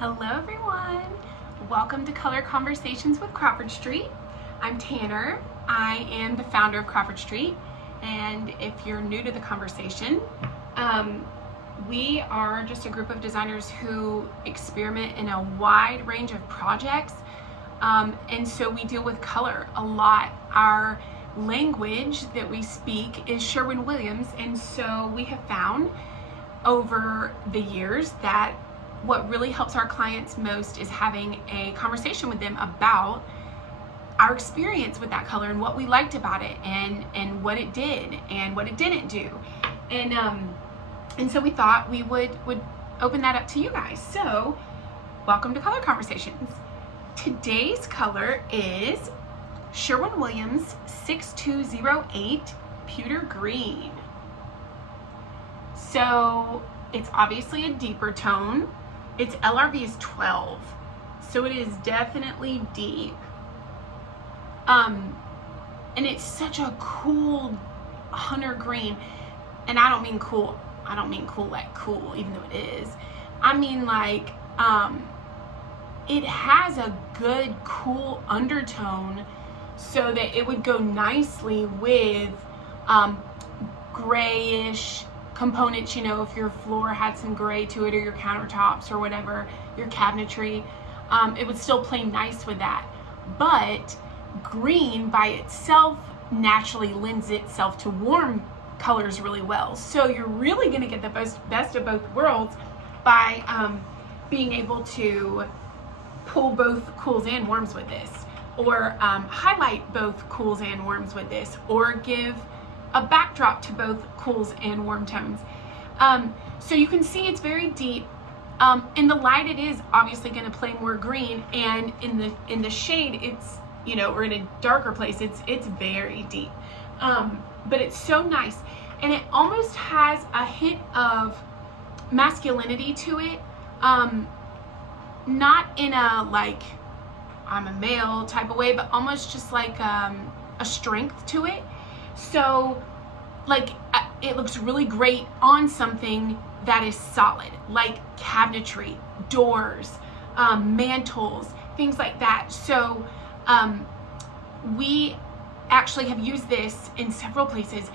Hello everyone! Welcome to Color Conversations with Crawford Street. I'm Tanner. I am the founder of Crawford Street, and if you're new to the conversation, we are just a group of designers who experiment in a wide range of projects, and so we deal with color a lot. Our language that we speak is Sherwin Williams, and so we have found over the years that what really helps our clients most is having a conversation with them about our experience with that color and what we liked about it and what it did and what it didn't do. And so we thought we would open that up to you guys. So welcome to Color Conversations. Today's color is Sherwin Williams 6208 Pewter Green. So it's obviously a deeper tone. Its LRV is 12, so it is definitely deep. And it's such a cool hunter green. And I don't mean cool like cool, even though it is. I mean like, it has a good cool undertone so that it would go nicely with grayish components, you know, if your floor had some gray to it or your countertops or whatever, your cabinetry, it would still play nice with that. But green by itself naturally lends itself to warm colors really well. So you're really going to get the best of both worlds by being able to pull both cools and warms with this, or highlight both cools and warms with this, or give a backdrop to both cools and warm tones. So you can see it's very deep. In the light it is obviously going to play more green, and in the shade it's, you know, or in a darker place it's very deep. But it's so nice, and it almost has a hint of masculinity to it, not in a like I'm a male type of way, but almost just like a strength to it. So like it looks really great on something that is solid, like cabinetry, doors, mantles, things like that. So we actually have used this in several places.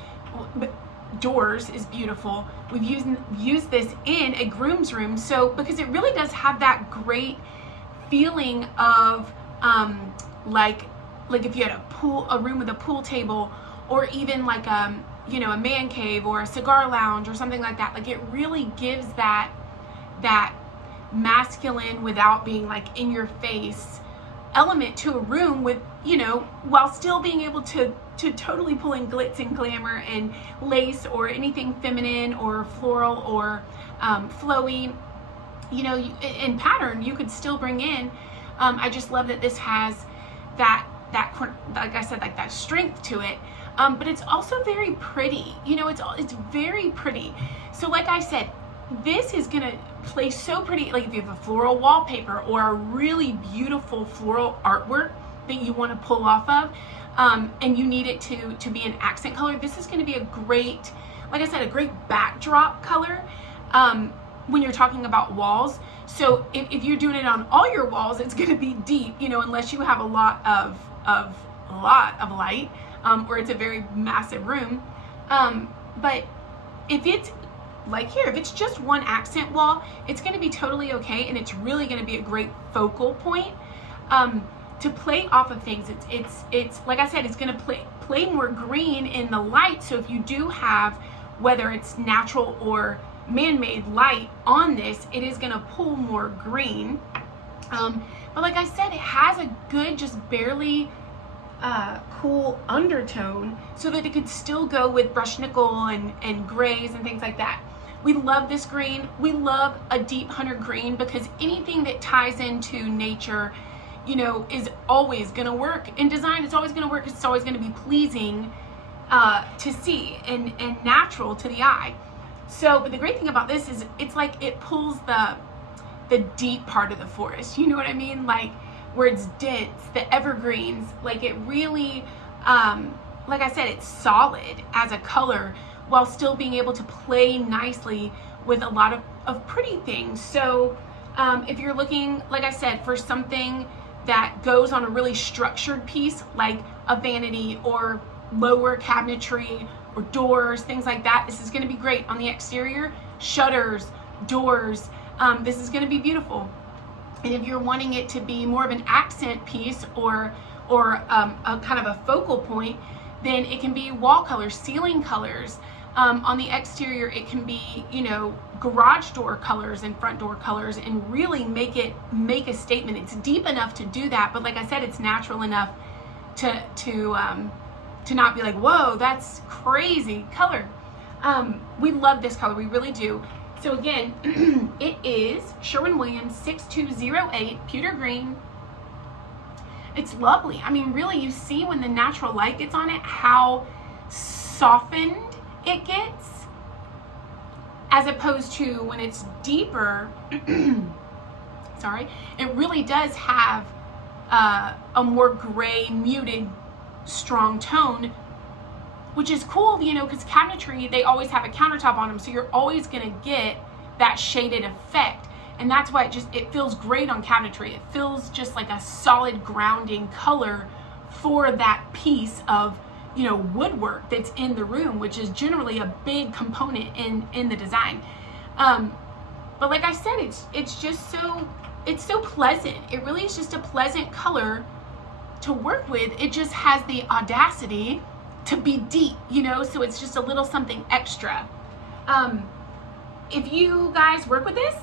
Doors is beautiful. We've used this in a groom's room, so because it really does have that great feeling of like if you had a room with a pool table, or even like you know, a man cave or a cigar lounge or something like that. Like it really gives that masculine without being like in your face element to a room, with, you know, while still being able to totally pull in glitz and glamour and lace or anything feminine or floral or flowy, you know, in pattern you could still bring in. I just love that this has that like I said, like that strength to it. But it's also very pretty, you know, it's very pretty. So like I said, this is gonna play so pretty, like if you have a floral wallpaper or a really beautiful floral artwork that you want to pull off of, and you need it to be an accent color, this is gonna be a great, like I said, a great backdrop color when you're talking about walls. So if you're doing it on all your walls, it's gonna be deep, you know, unless you have a lot of light, or it's a very massive room. But if it's like here, if it's just one accent wall, it's going to be totally okay, and it's really going to be a great focal point to play off of things. It's like I said, it's going to play more green in the light. So if you do have, whether it's natural or man-made light on this, it is going to pull more green. But like I said, it has a good, just barely cool undertone, so that it could still go with brushed nickel and grays and things like that. We love this green. We love a deep hunter green, because anything that ties into nature, you know, is always going to work in design. It's always going to work. It's always going to be pleasing to see and natural to the eye. So, but the great thing about this is it's like it pulls the deep part of the forest, you know what I mean? Like where it's dense, the evergreens, like it really, like I said, it's solid as a color while still being able to play nicely with a lot of pretty things. So If you're looking, like I said, for something that goes on a really structured piece, like a vanity or lower cabinetry or doors, things like that, this is going to be great. On the exterior, shutters, doors, this is going to be beautiful. And if you're wanting it to be more of an accent piece or a kind of a focal point, then it can be wall colors, ceiling colors. On the exterior, it can be, you know, garage door colors and front door colors, and really make a statement. It's deep enough to do that, but like I said, it's natural enough to not be like, whoa, that's crazy color. We love this color, we really do. So again, it is Sherwin Williams 6208 Pewter Green. It's lovely. I mean, really, you see when the natural light gets on it, how softened it gets, as opposed to when it's deeper. Sorry, it really does have a more gray, muted, strong tone, which is cool, you know, because cabinetry, they always have a countertop on them, so you're always going to get that shaded effect. And that's why it feels great on cabinetry. It feels just like a solid grounding color for that piece of, you know, woodwork that's in the room, which is generally a big component in the design. But like I said, it's just so pleasant. It really is just a pleasant color to work with. It just has the audacity to be deep, you know, so it's just a little something extra. If you guys work with this,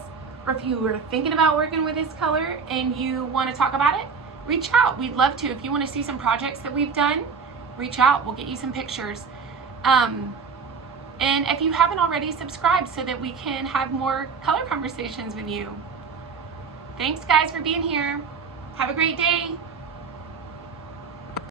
or if you were thinking about working with this color and you want to talk about it, reach out. We'd love to. If you want to see some projects that we've done, reach out. We'll get you some pictures. And if you haven't already, subscribe so that we can have more color conversations with you. Thanks guys for being here. Have a great day.